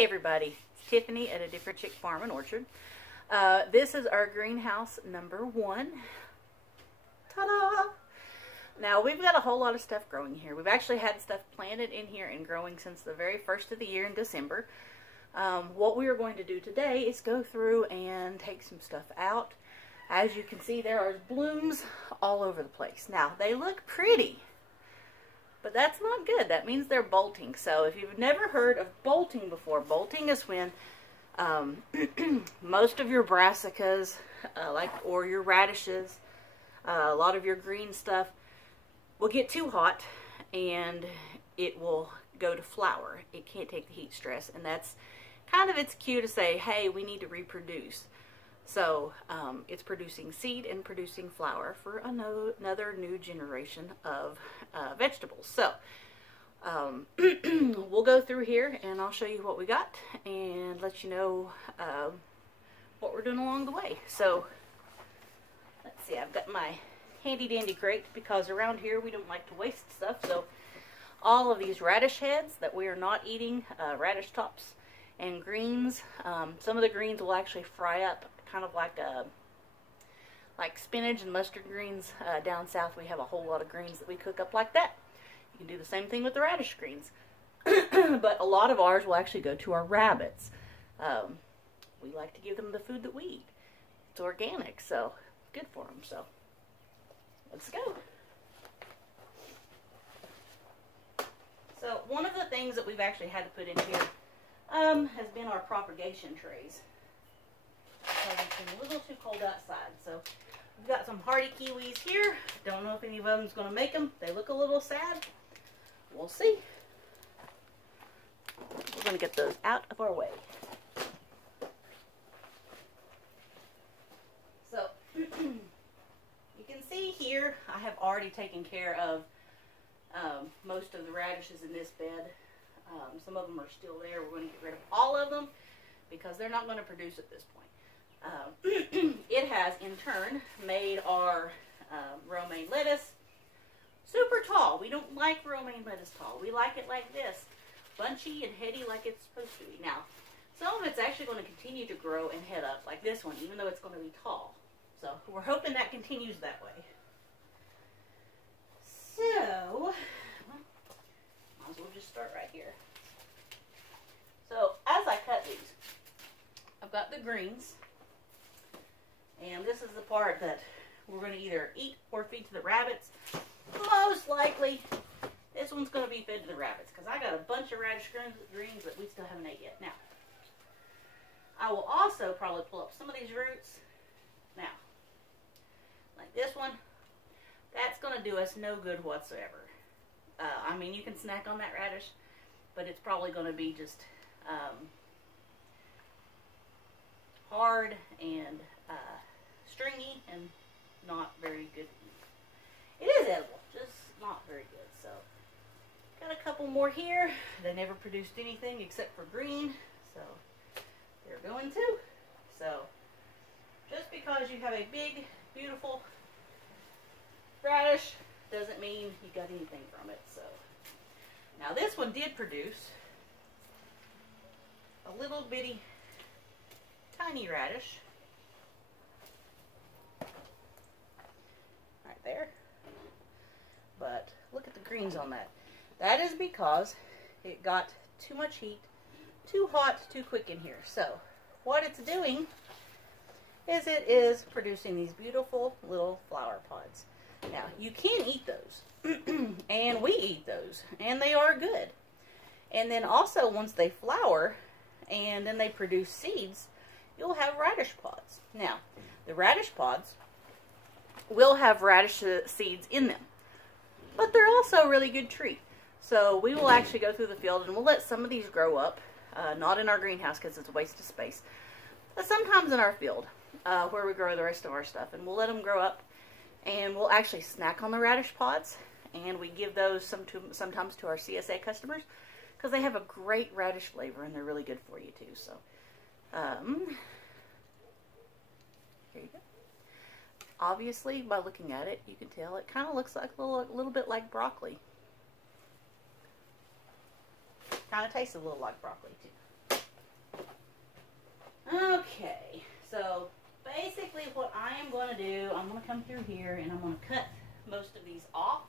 Hey everybody, it's Tiffany at A Different Chick Farm and Orchard. This is our greenhouse number 1. Ta-da! Now we've got a whole lot of stuff growing here. We've actually had stuff planted in here and growing since the very first of the year in December. What we are going to do today is go through and take some stuff out. As you can see, there are blooms all over the place. Now they look pretty, but that's not good. That means they're bolting. So if you've never heard of bolting before, bolting is when most of your brassicas, or your radishes, a lot of your green stuff will get too hot and it will go to flower. It can't take the heat stress, and that's kind of its cue to say, hey, we need to reproduce. So it's producing seed and producing flower for another new generation of vegetables. So we'll go through here and I'll show you what we got and let you know what we're doing along the way. So let's see, I've got my handy dandy crate because around here we don't like to waste stuff. So all of these radish heads that we are not eating, radish tops and greens, some of the greens will actually fry up kind of like spinach and mustard greens. Down south we have a whole lot of greens that we cook up like that. You can do the same thing with the radish greens. But a lot of ours will actually go to our rabbits. We like to give them the food that we eat. It's organic, so good for them. So let's go. So one of the things that we've actually had to put in here has been our propagation trays. Because it's been a little too cold outside. So we've got some hardy kiwis here. Don't know if any of them's going to make them. They look a little sad. We'll see. We're going to get those out of our way. So you can see here I have already taken care of most of the radishes in this bed. Some of them are still there. We're going to get rid of all of them because they're not going to produce at this point. It has in turn made our romaine lettuce super tall. We don't like romaine lettuce tall. We like it like this, bunchy and heady like it's supposed to be. Now, some of it's actually going to continue to grow and head up like this one, even though it's going to be tall. So we're hoping that continues that way. So, might as well just start right here. So as I cut these, I've got the greens. And this is the part that we're going to either eat or feed to the rabbits. Most likely, this one's going to be fed to the rabbits because I got a bunch of radish greens that we still haven't ate yet. Now, I will also probably pull up some of these roots. Now, like this one, that's going to do us no good whatsoever. I mean, you can snack on that radish, but it's probably going to be just hard and stringy and not very good. It is edible, just not very good. So got a couple more here. They never produced anything except for green, so they're going to. So just because you have a big beautiful radish doesn't mean you got anything from it. So now this one did produce a little bitty tiny radish right there, but look at the greens on that. That is because it got too much heat, too hot, too quick in here. So what it's doing is it is producing these beautiful little flower pods. Now you can eat those and we eat those and they are good. And then also once they flower and then they produce seeds, you'll have radish pods. Now, the radish pods will have radish seeds in them, but they're also a really good treat. So we will actually go through the field and we'll let some of these grow up, not in our greenhouse because it's a waste of space, but sometimes in our field where we grow the rest of our stuff, and we'll let them grow up and we'll actually snack on the radish pods, and we give those sometimes to our CSA customers because they have a great radish flavor and they're really good for you too. So here you go. Obviously, by looking at it, you can tell it kind of looks like a little bit like broccoli. Kind of tastes a little like broccoli too. Okay, so basically what I am going to do, I'm going to come through here and I'm going to cut most of these off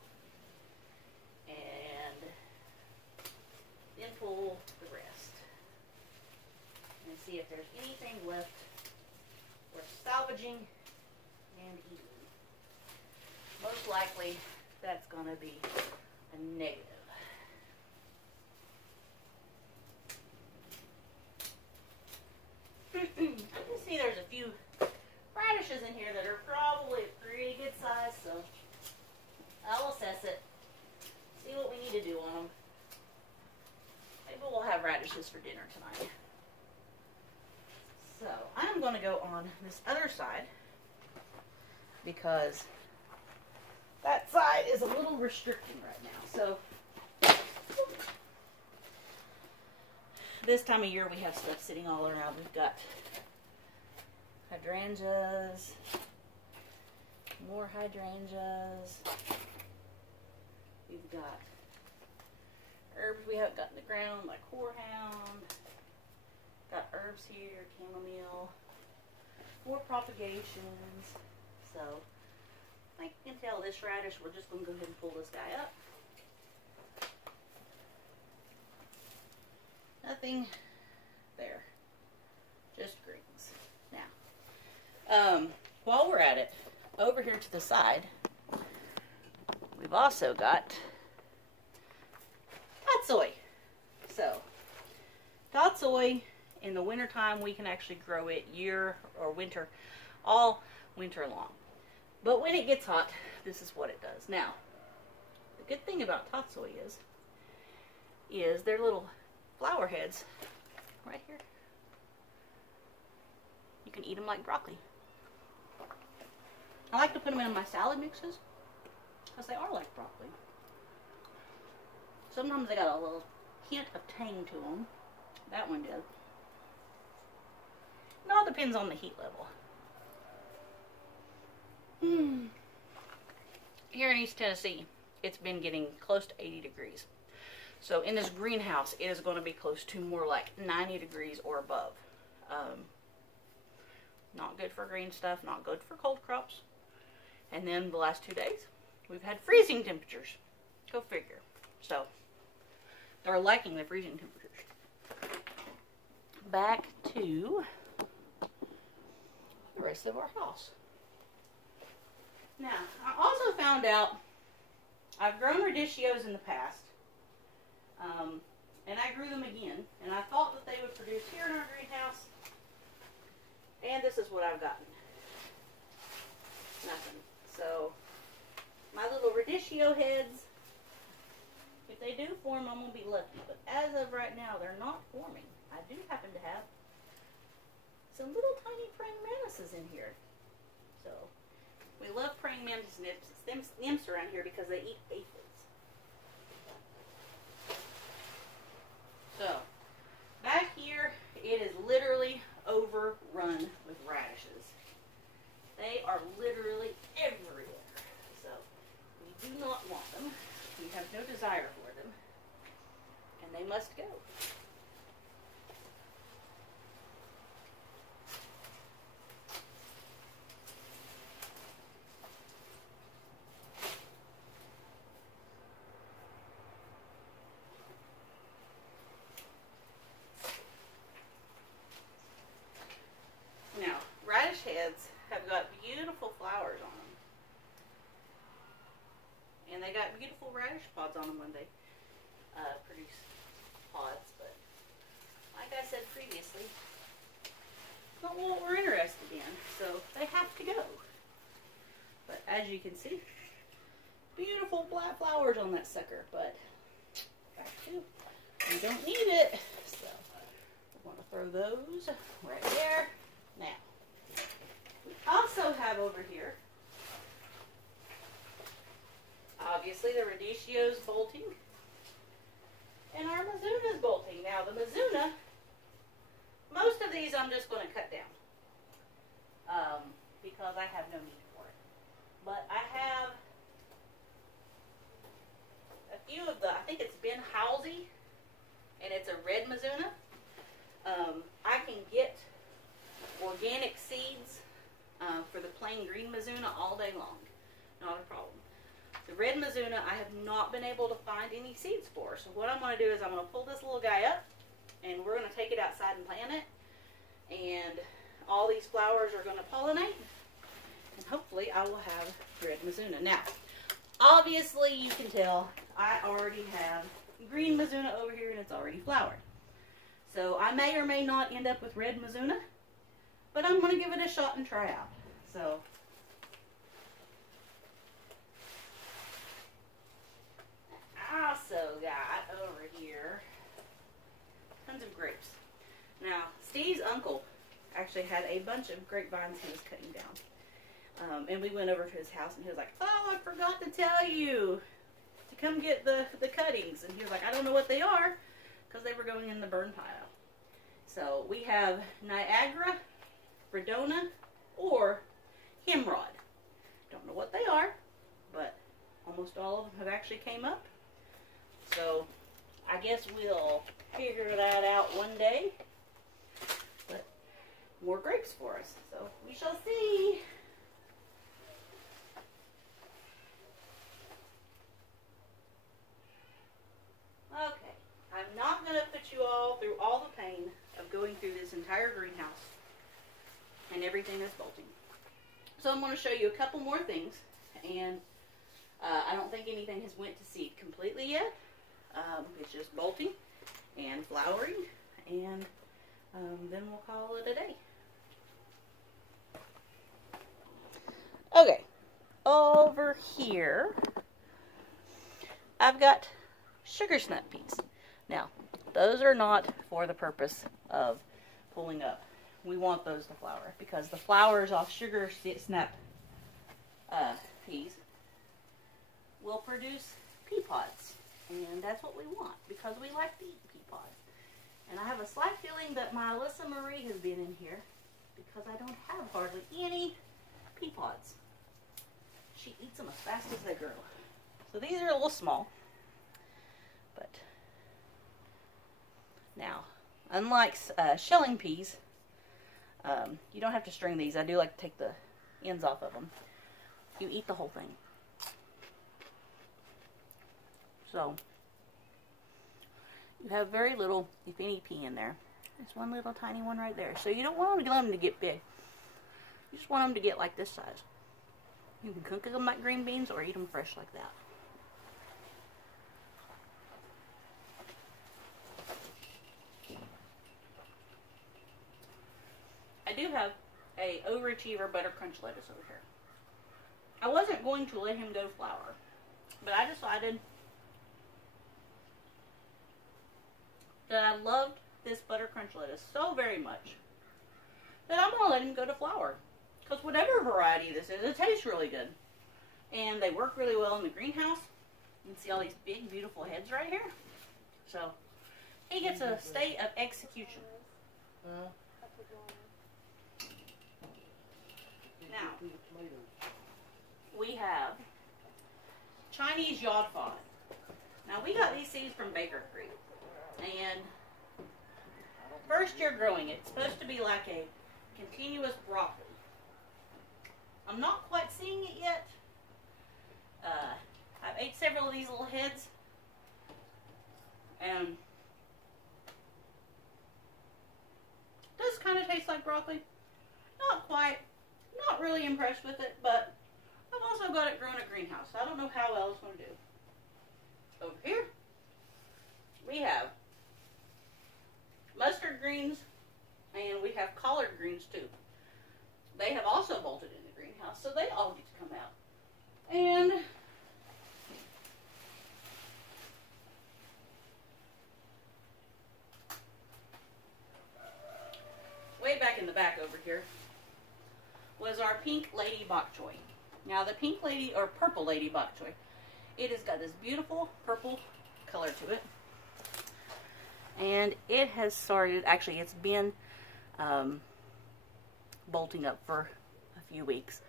and then pull the rest and see if there's anything left worth salvaging and eating. Most likely that's going to be a negative. I can see there's a few radishes in here that are probably a pretty good size, so I'll assess it, see what we need to do on them. Maybe we'll have radishes for dinner tonight. So I'm going to go on this other side because that side is a little restricting right now. So this time of year we have stuff sitting all around. We've got hydrangeas, more hydrangeas. We've got herbs we haven't got in the ground like horehound. Got herbs here, chamomile, more propagations. So I can tell this radish, we're just going to go ahead and pull this guy up. Nothing there, just greens. Now, while we're at it, over here to the side, we've also got tatsoi. So, tatsoi, in the wintertime, we can actually grow it all winter long. But when it gets hot, this is what it does. Now, the good thing about tatsoi is their little flower heads right here. You can eat them like broccoli. I like to put them in my salad mixes because they are like broccoli. Sometimes they got a little hint of tang to them. That one did. It all depends on the heat level. Here in East Tennessee, it's been getting close to 80 degrees. So in this greenhouse, it is going to be close to more like 90 degrees or above. Not good for green stuff, not good for cold crops. And then the last 2 days, we've had freezing temperatures. Go figure. So, they're liking the freezing temperatures. Back to the rest of our house. Now, I also found out I've grown radicchios in the past. And I grew them again. And I thought that they would produce here in our greenhouse. And this is what I've gotten. Nothing. So, my little radicchio heads, if they do form, I'm going to be lucky. But as of right now, they're not forming. I do happen to have some little tiny praying mantises in here. So, we love praying mantis nymphs around here because they eat aphids. So, back here, it is literally overrun with radishes. They are literally everywhere. So, we do not want them. We have no desire for them. And they must go. Heads have got beautiful flowers on them, and they got beautiful radish pods on them when they produce pods, but like I said previously, not what we're interested in, so they have to go. But as you can see, beautiful black flowers on that sucker, but back to, we don't need it, so we're going to throw those right there. Now, we also have over here, obviously, the radicchio's bolting, and our Mizuna's bolting. Now, the Mizuna, most of these I'm just going to cut down, because I have no need for it. But I have a few of the, I think it's Ben Halsey, and it's a red Mizuna. I can get plain green Mizuna all day long. Not a problem. The red Mizuna, I have not been able to find any seeds for. So what I'm going to do is I'm going to pull this little guy up, and we're going to take it outside and plant it. And all these flowers are going to pollinate, and hopefully I will have red Mizuna. Now, obviously you can tell I already have green Mizuna over here, and it's already flowered. So I may or may not end up with red Mizuna, but I'm going to give it a shot and try out. So I also got over here tons of grapes. Now, Steve's uncle actually had a bunch of grapevines he was cutting down. And we went over to his house, and he was like, oh, I forgot to tell you to come get the cuttings. And he was like, I don't know what they are, because they were going in the burn pile. So we have Niagara, Redona, or Hemrod. Don't know what they are, but almost all of them have actually came up. So I guess we'll figure that out one day. But more grapes for us, so we shall see. Okay, I'm not going to put you all through all the pain of going through this entire greenhouse and everything that's bolting. So I'm going to show you a couple more things, and I don't think anything has went to seed completely yet. It's just bolting and flowering, and then we'll call it a day. Okay, over here I've got sugar snap peas. Now, those are not for the purpose of pulling up. We want those to flower because the flowers off sugar snap peas will produce pea pods. And that's what we want because we like to eat pea pods. And I have a slight feeling that my Alyssa Marie has been in here because I don't have hardly any pea pods. She eats them as fast as they grow. So these are a little small. But now, unlike shelling peas, you don't have to string these. I do like to take the ends off of them. You eat the whole thing. So, you have very little, if any, pea in there. There's one little tiny one right there. So you don't want them to get big. You just want them to get like this size. You can cook them like green beans or eat them fresh like that. I do have a Overachiever Butter Crunch lettuce over here. I wasn't going to let him go flower, but I decided that I loved this Butter Crunch lettuce so very much that I'm going to let him go to flower. Because whatever variety this is, it tastes really good. And they work really well in the greenhouse. You can see all these big, beautiful heads right here. So, he gets a state of execution. Now, we have Chinese Yodfod. Now, we got these seeds from Baker Creek. And first year growing it, it's supposed to be like a continuous broccoli. I'm not quite seeing it yet. I've ate several of these little heads, and it does kind of taste like broccoli. Not quite. Not really impressed with it, but I've also got it grown at greenhouse. I don't know how well it's going to do. Over here, we have mustard greens, and we have collard greens too. They have also bolted in the greenhouse, so they all get to come out. And way back in the back over here was our pink lady bok choy. Now the pink lady, or purple lady bok choy, it has got this beautiful purple color to it. And it has started, actually it's been bolting up for a few weeks.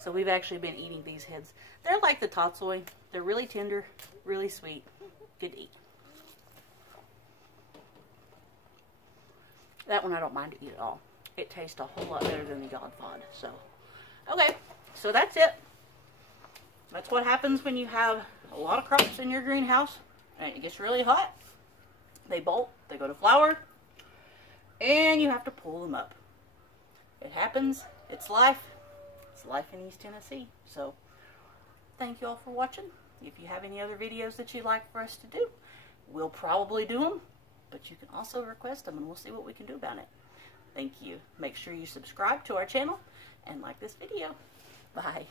So we've actually been eating these heads. They're like the tatsoi. They're really tender, really sweet, good to eat. That one I don't mind to eat at all. It tastes a whole lot better than the Yodfod. So Okay, so that's it. That's what happens when you have a lot of crops in your greenhouse and it gets really hot. They bolt, they go to flower, and you have to pull them up. It happens. It's life. It's life in East Tennessee. So, thank you all for watching. If you have any other videos that you'd like for us to do, we'll probably do them, but you can also request them and we'll see what we can do about it. Thank you. Make sure you subscribe to our channel and like this video. Bye.